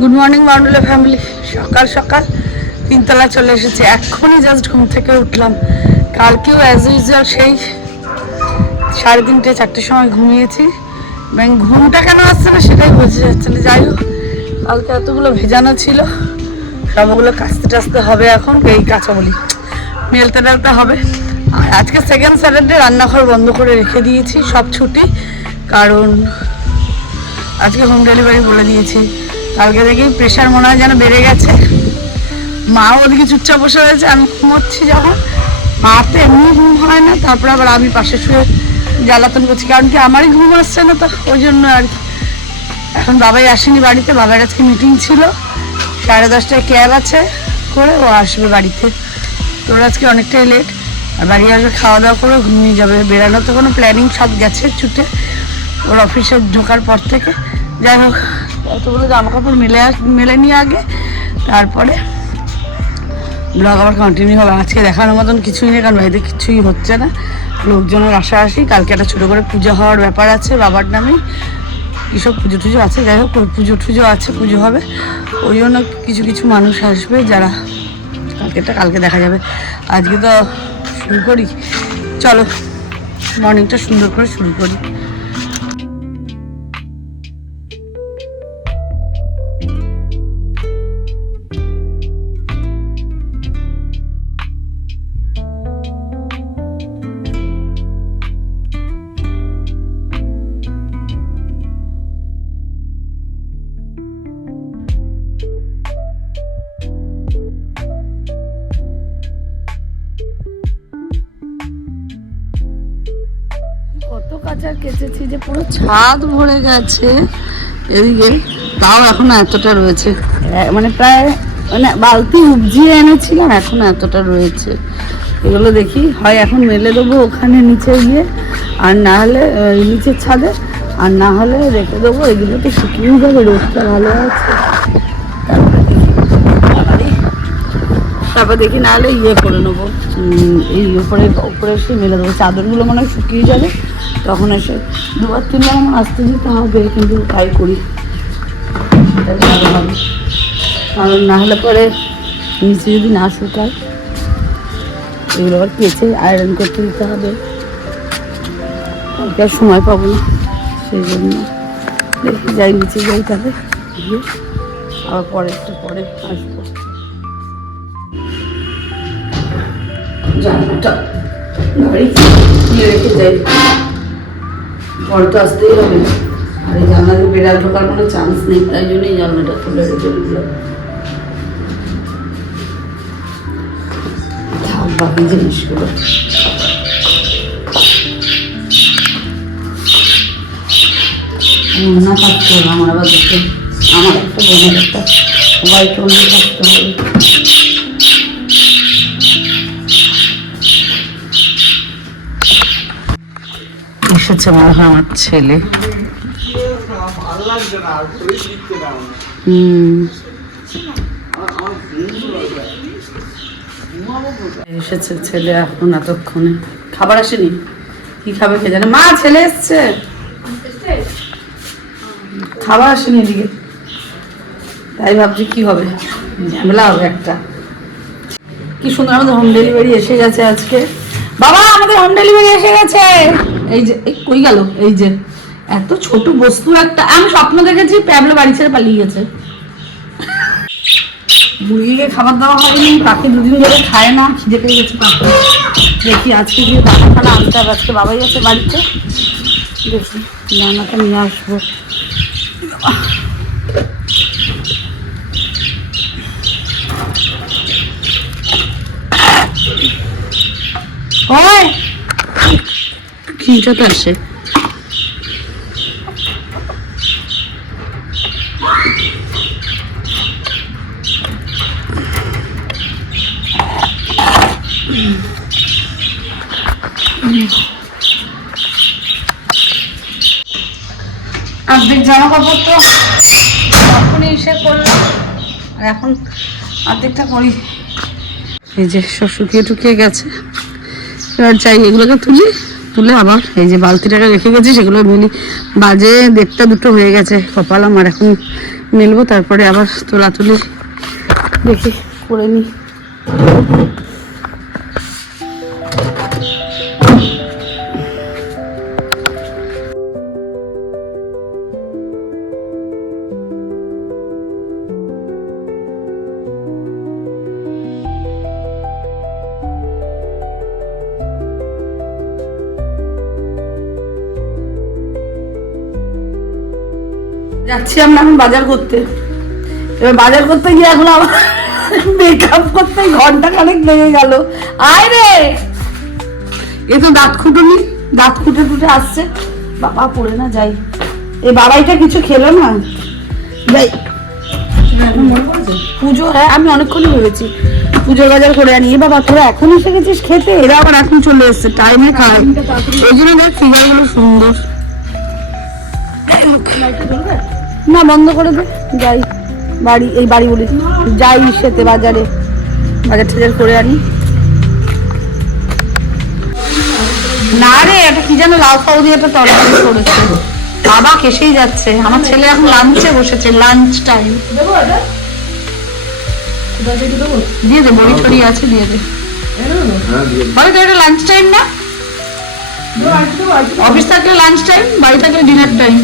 Good morning বাউন্ডুলা family. সকাল সকাল তিনতলায় চলে এসেছি, এক্ষুনি জাস্ট ঘুম থেকে উঠলাম। কালকেও অ্যাজ ইউজুয়াল সেই 3:30 4টের সময় ঘুমিয়েছি, এবং ঘুমটা কেন আসছে না সেটাই বোঝা যাচ্ছে না। যাই হোক, কালকে এতগুলো ভেজানো ছিল, সবগুলো কাচতে টাচতে হবে। এখন এই কাঁচা বলি মেলতে টেলতে হবে। আর আজকে সেকেন্ড স্যাটারডে রান্নাঘর বন্ধ করে রেখে দিয়েছি, সব ছুটি, কারণ আজকে হোম ডেলিভারি বলে দিয়েছি। কালকে দেখেই প্রেশার মনে হয় যেন বেড়ে গেছে। মাও ওদিকে চুপচাপ বসে রয়েছে, আমি ঘুমোচ্ছি যখন, মার তো এমনি ঘুম হয় না, তারপরে আবার আমি পাশে শুয়ে জ্বালাতন করছি, কারণ কি আমারই ঘুম আসছে না, তো ওই জন্য আর কি। এখন বাবাই আসেনি বাড়িতে, বাবার আজকে মিটিং ছিল, 10:30টায় ক্যাব আছে করে ও আসবে বাড়িতে। তোর আজকে অনেকটাই লেট, আর বাড়ি আসবে, খাওয়া দাওয়া করে ঘুমিয়ে যাবে। বেড়ানোর তো কোনো প্ল্যানিং সব গেছে ছুটে ওর অফিসে ঢোকার পর থেকে। যাই হোক, এতগুলো জামা কাপড় মেলে নিয়ে আগে, তারপরে ব্লগ আবার কন্টিনিউ হবে। আজকে দেখানোর মতন কিছুই নেই, কারণ বাড়িতে কিছুই হচ্ছে না, লোকজনের আশাআশি। কালকে একটা ছোটো করে পুজো হওয়ার ব্যাপার আছে বাবার নামে, কীসব পুজো টুজো আছে, যাই হোক পুজো টুজো আছে, পুজো হবে, ওই জন্য কিছু কিছু মানুষ আসবে যারা কালকে দেখা যাবে। আজকে তো শুরু করি, চলো মর্নিংটা সুন্দর করে শুরু করি। কত কাঁচা কেচেছি যে পুরো ছাদ ভরে গেছে এদিকে, তাও এখনো এতটা রয়েছে, মানে প্রায় মানে বালতি উপজিয়ে এনেছিলাম, এখনো এতটা রয়েছে। এগুলো দেখি হয় এখন মেলে দেবো ওখানে নিচে গিয়ে, আর না হলে নিচের ছাদে, আর না হলে রেখে দেবো। এগুলো তো শুকিয়ে যাবে, রোদটা ভালো আছে, তারপর দেখি না হলে ইয়ে করে নেবো, এই উপরে এসে মেলে দেবো। চাদরগুলো মনে হয় শুকিয়ে যাবে, তখন এসে 2-3বার আমার আসতে যেতে হবে, কিন্তু তাই করি, ভালো হবে। কারণ না হলে পরে নিচে যদি না শুকায়, এগুলো আবার কেচে আয়রন করতে দিতে হবে, কালকে আর সময় পাবো না, সেই জন্য দেখি যাই, নিচে যাই, তাহলে গিয়ে আবার পরে আসবো। জানলাটা গাড়ি খুলে রেখে যাই, ঘরে তো আসতেই হবে, আর এই জানলাতে বেড়াল ঢোকার কোনো চান্স নেই, তাই জন্যই জানলাটা খুলে রেখে দিলাম। থাক বাকি জিনিসগুলো, না থাকতে হবে আমার, আবার দেখতে আমার একটা বোনের একটা হোয়াইট রঙের থাকতে হবে। এসেছে মনে হয় আমার ছেলে, এসেছে ছেলে এখন এতক্ষণে, খাবার আসেনি, কি খাবে কে জানে। মা ছেলে এসছে, খাবার আসেনি এদিকে, তাই ভাবছি কি হবে, ঝামেলা হবে একটা। কি সুন্দর আমাদের হোম ডেলিভারি এসে গেছে আজকে। বাবা আমাদের হোম ডেলিভারি এসে গেছে, এই যে কই গেল, এই যে এত ছোট বস্তু একটা, আমি স্বপ্ন দেখেছি প্যাবলো বাড়ি ছেড়ে পালিয়ে গেছে। মুরগিকে খাবার দেওয়া হয়নি, পাখি দুদিন ধরে খায় না, খিদে পেয়ে গেছে পাখি। দেখি আজকে গিয়ে দানা ফানা আনতে হবে, আজকে বাবাই আছে বাড়িতে, দেখি দানাটা নিয়ে আসবো। ওই খিনচাতে আসে, অর্ধেক জামা কাপড় তো তখনই এসে করলাম, এখন অর্ধেকটা করি। এই যে সব শুকিয়ে টুকিয়ে গেছে, এবার যাই এগুলোকে তুলি, তুলে আবার এই যে বালতিটাকে রেখে গেছি, সেগুলো মেলি। বাজে 1:30 2 হয়ে গেছে কপাল আমার। এখন মেলবো, তারপরে আবার তোলাতুলি দেখি করে নিই। যাচ্ছি আমরা এখন বাজার করতে। এবার বাজার করতে গিয়ে এখন আবার মেকআপ করতে ঘন্টা খানেক লেগে গেল। আয় রে, এ তো দাঁত খুঁটুনি, দাঁত খুঁটে টুটে আসছে। বাবা পড়ে না যাই, এই বাবাইটা কিছু খেলো না যাই। পুজো, হ্যাঁ আমি অনেকক্ষণই ভেবেছি পুজোর বাজার করে আনি। বাবা তোরা এখন এসে গেছিস খেতে? এরা আবার এখন চলে এসছে, টাইমে খায়। এই জন্য দেখ ফিগার গুলো সুন্দর। না বন্ধ করে দে, যাই বাড়ি, এই বাড়ি বলি যাই সেতে বাজারে, বাজার টাজার করে আনি। না রে, এটা কি যেন লাউ ফাউ দিয়ে একটা তরকারি করেছে। বাবা কেসেই যাচ্ছে। আমার ছেলে এখন লাঞ্চে বসেছে, লাঞ্চ টাইম। দিয়ে দে, বড়ি টড়ি আছে দিয়ে দে। বলে তো এটা লাঞ্চ টাইম না? অফিস থাকলে লাঞ্চ টাইম, বাড়ি থাকলে ডিনার টাইম।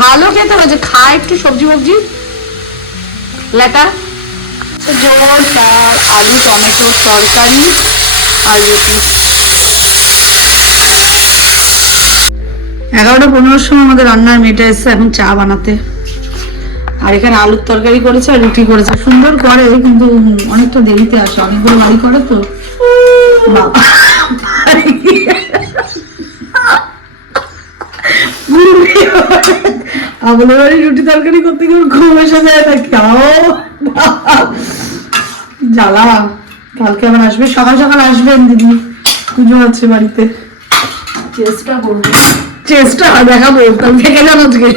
ভালো খেতে হয়েছে, খা একটু সবজি ফবজি লেটা। ঝোল, ডাল, আলু টমেটোর তরকারি আর রুটি। 11:15 সময় আমাদের রান্নার মেয়েটা এসছে এখন চা বানাতে। আর এখানে আলুর তরকারি করেছে আর রুটি করেছে। সুন্দর করে, কিন্তু অনেকটা দেরিতে আসে, অনেকগুলো বাড়ি করে তো। আমাদের বাড়ি রুটি তরকারি করতে গিয়ে ঘুম এসে যায় নাকি? জ্বালা। কালকে আবার আসবে, সকাল সকাল আসবেন দিদি, পুজো আছে বাড়িতে। চেষ্টা করবো, চেষ্টা দেখাবো কালকে কেন আজকে।